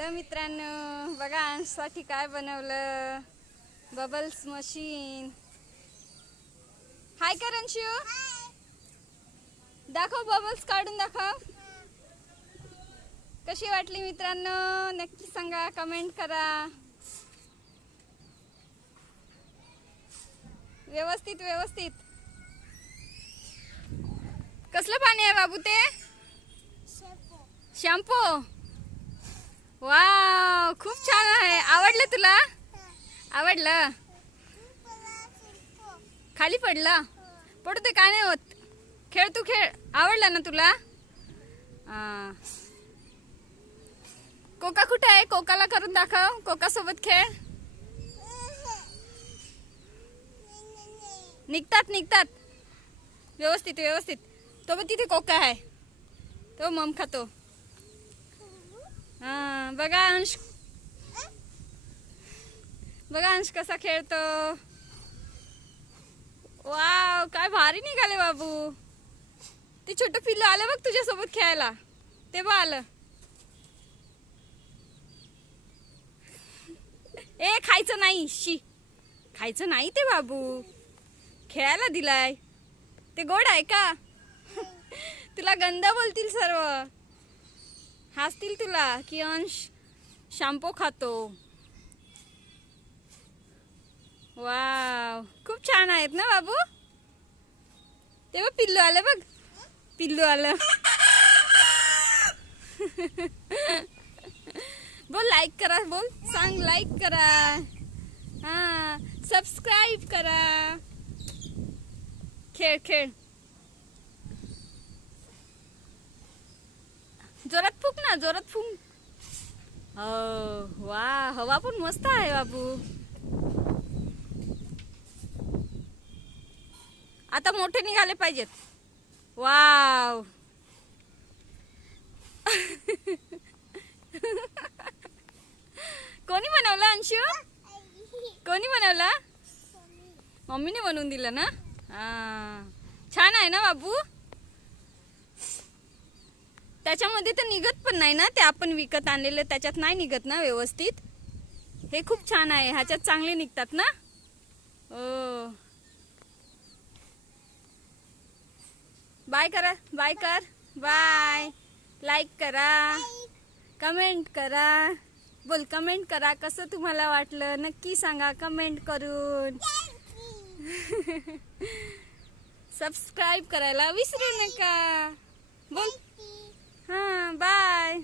Hello मित्रांनो, बघा अंशसाठी काय बनवलं. Bubbles machine. हाय कर अंशू. दाखव बबल्स काढून दाखव. कशी वाटली मित्रांनो नक्की सांगा, कमेंट करा. व्यवस्थित व्यवस्थित. कसलं पाणी आहे बाबू ते? शॅम्पू. वाव, खूप छान आहे. आवडलं तुला? आवडलं? खाली पडलं? पडू दे, काय नाही होत. खेळ तू, खेळ. आवडलं ना तुला? कोका कुठे आहे? कोकाला करून दाखव. कोका सोबत खेळ. निघतात निघतात. व्यवस्थित व्यवस्थित. तो पण तिथे कोका आहे, तो मम खातो. बघा अंश, बघा अंश कसा खेळतो. वाव, काय भारी निघाले बाबू. ते छोटं पिल्लू आलं बघ तुझ्या सोबत खेळायला. ते बघ आलं. ए, खायचं नाही. शी, खायचं नाही ते बाबू. खेळायला दिलाय. ते गोड आहे का? तुला गंध बोलतील सर्व. हसतील तुला की अंश शॅम्पू खातो. वाव, खूप छान आहेत ना बाबू. ते बघ पिल्लू आलं बघ. पिल्लू आलं. बोल लाईक करा. बोल, सांग लाईक करा. सबस्क्राईब करा. खेळ खेळ. जोरात फूक ना, जोरात फूक. हो, वा, हवा पण मस्त आहे बाबू. आता मोठे निघाले पाहिजेत. वाव. कोणी बनवलं अंशू? कोणी बनवलं? मम्मीने बनवून दिलं ना. छान आहे ना बाबू. त्याच्यामध्ये तर निघत पण नाही ना. ते आपण विकत आणलेलं त्याच्यात नाही निघत ना व्यवस्थित. हे खूप छान आहे, ह्याच्यात चांगले निघतात ना. ओ, बाय करा. बाय कर. बाय. लाईक करा, कमेंट करा. बोल, कमेंट करा. कसं तुम्हाला वाटलं नक्की सांगा कमेंट करून. सबस्क्राईब करायला विसरू नका. बोल. बाय.